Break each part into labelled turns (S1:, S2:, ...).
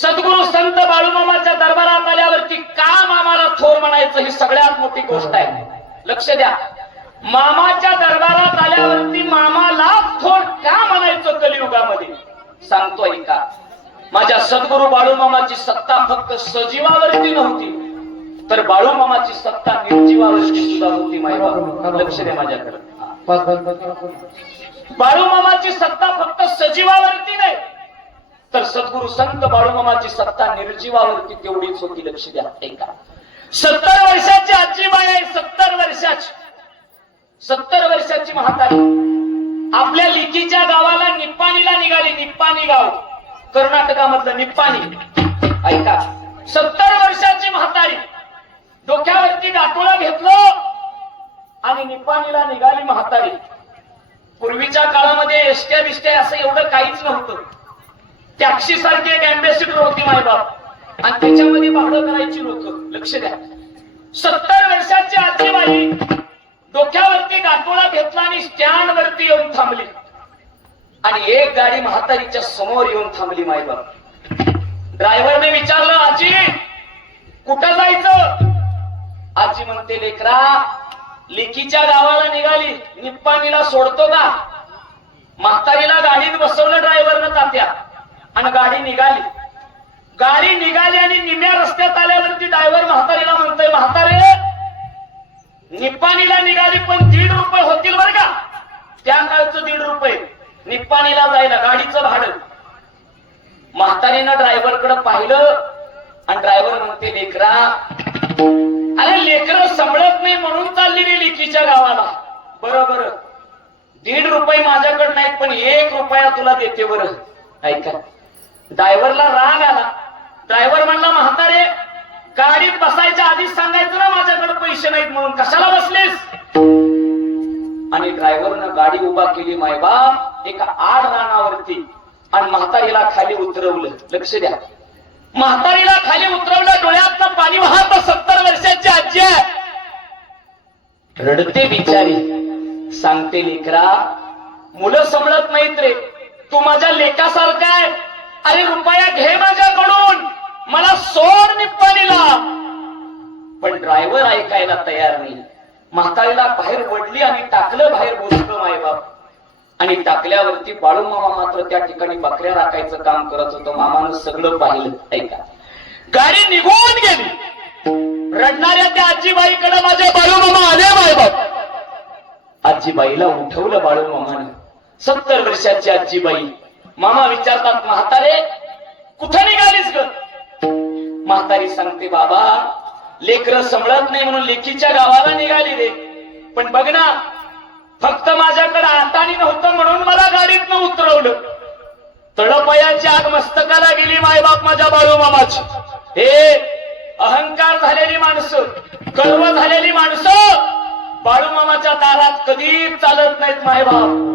S1: सद्गुरु संत बाळूमामाच्या दरबारात आल्यावरती का मामाला थोर म्हणायचं ही सगळ्यात मोठी गोष्ट आहे. लक्ष द्या. मामाच्या दरबारात आल्यावरती मामाला थोर का म्हणायचं कलियुगामध्ये? सांगतो ऐका माझ्या सद्गुरु बाळूमामाची सत्ता फक्त सजीवावरती नव्हती. तर बाळूमामाची सत्ता निर्जीवावरती सुद्धा होती मायबा लक्ष द्या माझ्याकडे. बाळूमामाची सत्ता फक्त सजीवावरती नाही. तर सद्गुरु संत बाळूमामाची सत्ता निर्जीवावरती तेवढीच होती लक्ष द्या ऐका. सत्तर वर्षाची आजीबाई आहे सत्तर वर्षाची. सत्तर वर्षाची म्हातारी. आपल्या लिकीच्या गावाला निप्पाणीला निघाली निप्पाणी गाव. कर्नाटकामधलं निप्पाणी. ऐका. सत्तर वर्षाची म्हातारी. डोक्यावरती डाटोळा घेतलं आणि निप्पाणीला निघाली म्हातारी. पूर्वीच्या काळामध्ये एसट्या बिष्ट्या असं एवढं काहीच नव्हतं. टॅक्सी सारखी एक अँबॅसिडर होती मायबाप आणि त्याच्यामध्ये भाडं करायची लोक लक्ष द्या. सत्तर वर्षाची आजीबाई डोक्यावरती गाठोळा घेतला आणि स्टँड वरती येऊन थांबली. आणि एक गाडी म्हातारीच्या समोर येऊन थांबली मायबाप ड्रायव्हरने विचारलं आजी कुठं जायचं? आजी म्हणते लेकरा लेकीच्या गावाला निघाली. निप्पाणीला सोडतो का? म्हातारीला गाडीत बसवलं ड्रायव्हरनं तात्या. आणि गाडी निघाली. गाडी निघाली आणि निम्या रस्त्यात आल्यावरती ड्रायव्हर म्हातारीला म्हणतोय म्हातारे निप्पाणीला निघाली पण दीड रुपये होतील बरं का? त्या काळचं दीड रुपये. निप्पाणीला जायला गाडीचं भाडं. म्हातारीनं ड्रायव्हरकडे पाहिलं आणि ड्रायव्हर म्हणते लेकरा अरे लेकर समळत नाही म्हणून चालली रे लेकीच्या गावाला. बरं बरं. दीड रुपये माझ्याकडे नाहीत पण एक रुपया तुला देते बरं. ऐका ड्रायव्हरला राग आला. ड्रायव्हर म्हणला म्हातारे गाडीत बसायच्या आधीच सांगायचं ना माझ्याकडे पैसे नाहीत म्हणून. कशाला बसलेस? आणि ड्रायव्हरनं गाडी उभा केली मायबाप एका आड रानावरती. आणि म्हातारीला खाली उतरवलं. लक्ष द्या. म्हातारीला खाली उतरवलं डोळ्यात पाणी वाहत. सत्तर वर्षाची आजी आहे. रडते बिचारी. सांगते लेकरा मुलं समळत नाहीत रे. तू माझ्या लेकासारखा आहे. अरे रुपया घे माझ्याकडून. मला सोड निप्पाणीला. पण ड्रायव्हर ऐकायला तयार नाही. म्हातारीला बाहेर पडली आणि टाकलं बाहेर बोसलं मायबाप. आणि टाकल्यावरती बाळू मामा मात्र त्या ठिकाणी बकऱ्या राखायचं काम करत होतं. मामानं सगळं पाहिलं. ऐका. गाडी निघून गेली. रडणाऱ्या त्या आजीबाईकडे माझ्या बाळू मामा आले मायबाप. आजीबाईला उठवलं बाळू मामानं सत्तर वर्षाची आजीबाई. मामा विचारतात म्हातारे कुठं निघालीस ग? म्हातारी सांगते बाबा लेकरं समळत नाही म्हणून लेकीच्या गावाला निघाली रे. पण बघ ना फक्त माझ्याकडे आतानी नव्हतं म्हणून मला गाडीतनं उतरवलं. तळपयाची आग मस्तकाला गेली मायबाप माझ्या बाळू मामाची. हे अहंकार झालेली माणसं कळव झालेली माणसं बाळू मामाच्या दारात कधीच चालत नाहीत मायबाप.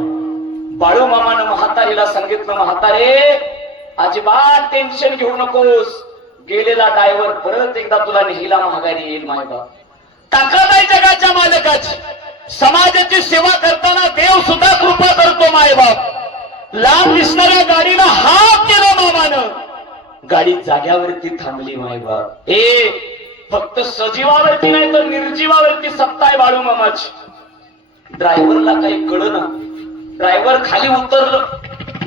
S1: बाळूमामानं म्हातारीला सांगितलं म्हातारे अजिबात टेन्शन घेऊ नकोस. गेलेला ड्रायव्हर परत एकदा तुला नेहिला महागारी येईल मायबाप ताकद आहे जगाच्या मालकाची समाजाची सेवा करताना देव सुद्धा कृपा करतो मायबाप लांब दिसणाऱ्या गाडीला हात केला मामानं. गाडी जाग्यावरती थांबली मायबाप ए फक्त सजीवावरती नाही तर निर्जीवावरती सत्ता आहे बाळू मामाची. ड्रायव्हरला काही कळना. ड्रायव्हर खाली उतरलं.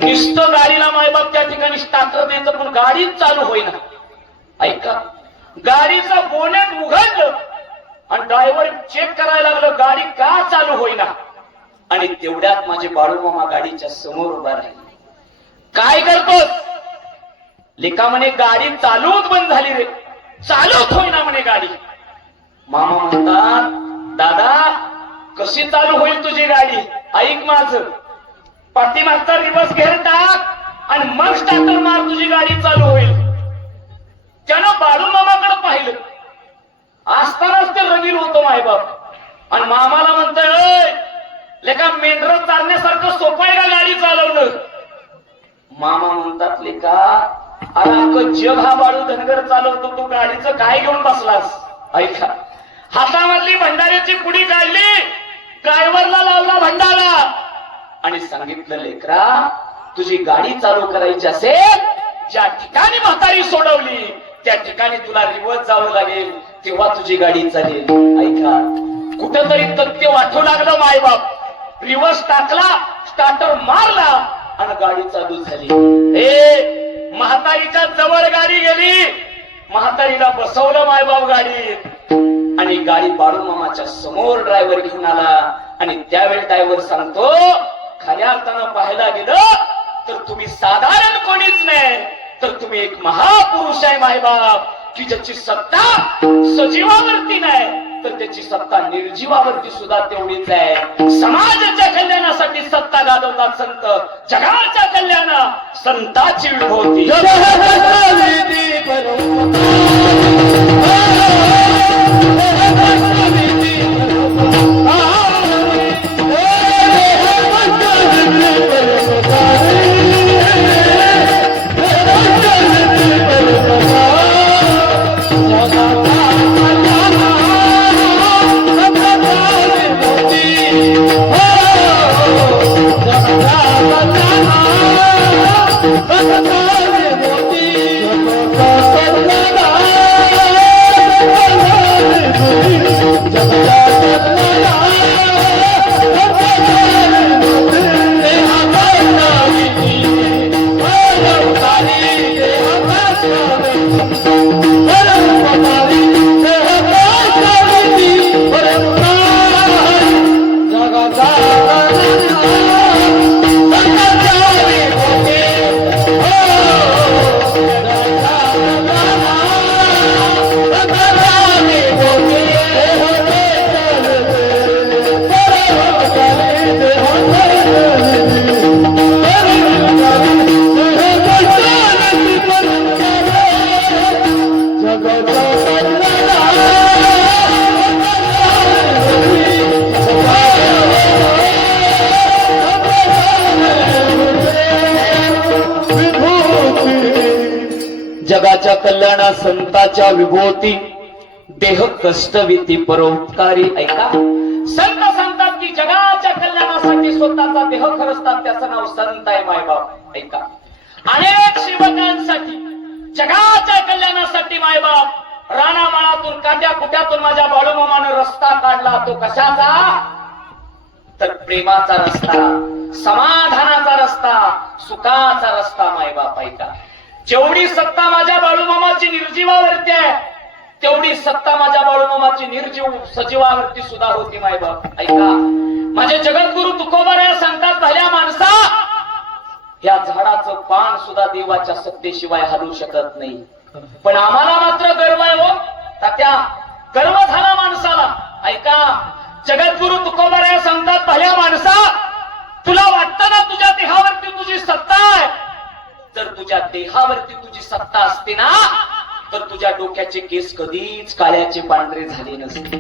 S1: नुसतं गाडीला मायबाप त्या ठिकाणी स्टार्टर द्यायचं पण गाडीच चालू होईना. ऐका. गाडीचं बोनेट उघडलं आणि ड्रायव्हर चेक करायला लागलं गाडी का चालू होईना? आणि तेवढ्यात माझे बाळूमामा गाडीच्या समोर उभा राहिले. काय करतोस? लेखा म्हणे गाडी चालूच बंद झाली रे. चालूच होईना म्हणे गाडी. मामा म्हणतात दादा कशी चालू होईल तुझी गाडी? ऐक माझ. पाठीमागचा रिवर्स घेर टाक आणि मग स्टार्टर मार तुझी गाडी चालू होईल. त्यानं बाळू मामाकडे पाहिलं असतानाच ते रगील होतो मायबाप. आणि मामाला म्हणतोय लेखा मेंढर चालण्यासारखं सोपं आहे का गाडी चालवणं? मामा म्हणतात लेखा अरे अख्खं जग हा बाळू धनगर चालवतो तू गाडीचं काय घेऊन बसलास. ऐका हातामधली भंडाऱ्याची पुडी काढली ड्रायव्हरला लावलं आणि सांगितलं लेकरा तुझी गाडी चालू करायची असेल ज्या ठिकाणी म्हातारी सोडवली त्या ठिकाणी तुला रिवर्स जावं लागेल तेव्हा तुझी गाडी चालेल. ऐका कुठंतरी तथ्य वाटू लागलं मायबाप. रिवर्स टाकला स्टार्टर मारला आणि गाडी चालू झाली. हे म्हातारीच्या जवळ गाडी गेली. म्हातारीला बसवलं मायबाप गाडीत. आणि गाडी बाळू मामाच्या समोर ड्रायव्हर घेऊन आला. आणि त्यावेळी ड्रायव्हर सांगतो खऱ्या अर्थानं पाहायला गेलं तर तुम्ही साधारण कोणीच नाही तर तुम्ही एक महापुरुष आहे मायबाप की ज्याची सत्ता सजीवावरती नाही तर त्याची सत्ता निर्जीवावरती सुद्धा तेवढीच आहे समाजाच्या कल्याणासाठी सत्ता गाजवतात संत जगाच्या कल्याणा संताची विभोवती जगाच्या कल्याणा संताच्या विभूती. देह कष्टविती परोपकारी ऐका. संत सांगतात की जगाच्या कल्याणासाठी स्वतःचा देह खरचतात त्याचं नाव संत आहे मायबाप. ऐका. अनेक शिवकांसाठी जगाच्या कल्याणासाठी मायबाप राणामाळातून कांद्या कुट्यातून माझ्या बाळूमामानं रस्ता काढला तो कशाचा? तर प्रेमाचा रस्ता समाधानाचा रस्ता सुखाचा रस्ता मायबाप ऐका. जेवढी सत्ता माझ्या बाळूमामाची निर्जीवावरती आहे तेवढी सत्ता माझ्या बाळूमामाची निर्जीव सजीवावरती सुद्धा होती मायबाप. ऐका. माझे जगद्गुरु तुकोबाऱ्या सांगतात भल्या माणसा या झाडाचं पान सुद्धा देवाच्या सत्तेशिवाय हलू शकत नाही. पण आम्हाला मात्र गर्व आहे हो. तात्या गर्व झाला माणसाला. ऐका जगद्गुरु तुकोबाऱ्या सांगतात भल्या माणसा तुला वाटतं ना तुझ्या देहावरती तुझी सत्ता आहे? तर तुझ्या देहावरती तुझी सत्ता असते ना तर तुझ्या डोक्याचे केस कधीच काळ्याचे पांढरे झाले नसते.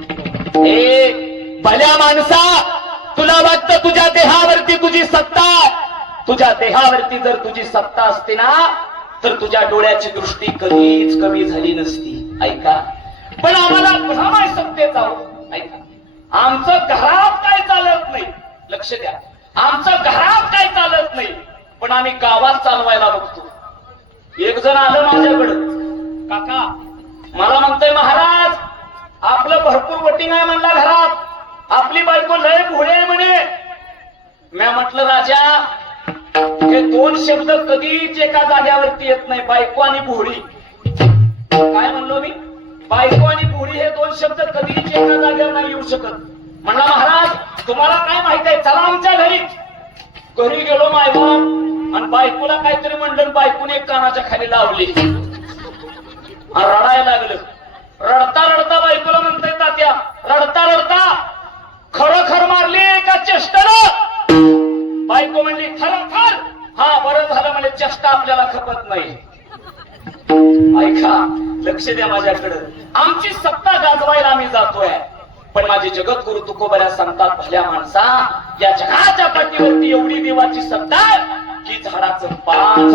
S1: ए भल्या माणसा तुला वाटतं तुझ्या देहावरती तुझी सत्ता आहे. तुझ्या देहावरती जर तुझी सत्ता असते ना तर तुझ्या डोळ्याची दृष्टी कधीच कमी झाली नसती. ऐका. पण आम्हाला भ्रमाय सत्तेचा ऐका. आमचं घरात काय चालत नाही? लक्ष द्या. आमचं घरात काय चालत नाही? पण आम्ही गावात चालवायला बघतो. एक जण आलं माझ्याकडं. काका मला म्हणतोय महाराज आपलं भरपूर वटिंग आहे म्हणला घरात. आपली बायको लय भोळे आहे म्हणे. म्या म्हटलं राजा हे दोन शब्द कधीच एका जाग्यावरती येत नाही. बायको आणि भोळी काय म्हणलो मी? बायको आणि भोळी हे दोन शब्द कधीच एका जाग्यावर नाही येऊ शकत. म्हणला महाराज तुम्हाला काय माहीत आहे? चला आमच्या घरी. घरी गेलो मायबाप. आणि बायकोला काहीतरी म्हणलं बायकोने कानाच्या खाली लावली. रडायला लागलं. रडता रडता बायकोला म्हणताय तात्या रडता रडता खरोखर मारली का चेष्टन. बायको म्हणली खरं खर. हा बरं झालं म्हणजे चेष्टा आपल्याला खपत नाही. ऐका लक्ष द्या माझ्याकडं. आमची सत्ता गाजवायला आम्ही जातोय. पण माझे जगद्गुरु तुकोबऱ्या सांगतात भल्या माणसा या जगाच्या पाठीवरती एवढी देवाची सत्ता आहे की झाडाचं पान